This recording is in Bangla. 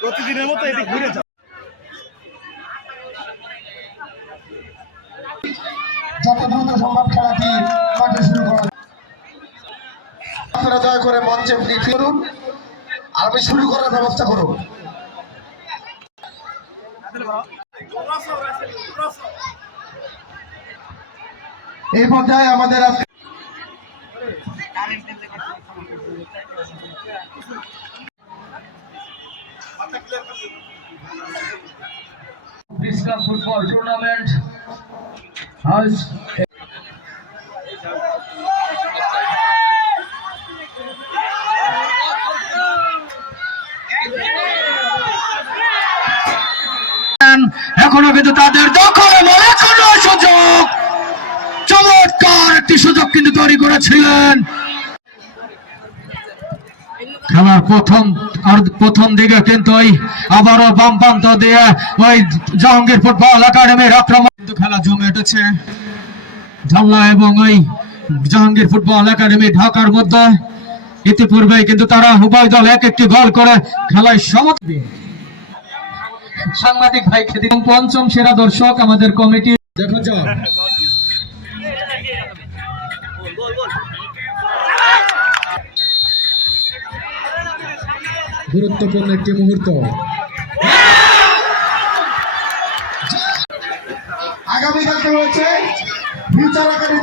প্রতিদিনের মতো এটি ঘুরে যায়। যত দ্রুত সম্ভব খেলাটি মাঠে শুরু করা। আপনারা দয়া করে মঞ্চে ফিরুন, আমি শুরু করার ব্যবস্থা করুন। এই পর্যায়ে আমাদের Brisbane football tournament has এখনো কিন্তু তাদের দখল এবং এখনো সুযোগ, চমৎকার একটি সুযোগ কিন্তু তৈরি করেছিলেন খেলার প্রথম দিকে। কিন্তু ওই আবারও বাম প্রান্ত দিয়ে ওই জাহাঙ্গীর ফুটবল একাডেমির আক্রমণ, কিন্তু খেলা জমে উঠেছে ঝাল্লা এবং ওই জাহাঙ্গীর ফুটবল একাডেমি ঢাকার মধ্যে। ইতিপূর্বে কিন্তু তারা উভয় দল এক একটি গোল করে খেলায় সমাপ্তি। সাংবাদিক ভাই খ্যাতি পঞ্চম সেরা দর্শক আমাদের কমিটি দেখা যাক। গুরুত্বপূর্ণ একটি মুহূর্ত। আগামীকালকে হচ্ছে ফিউচার একাডেমি।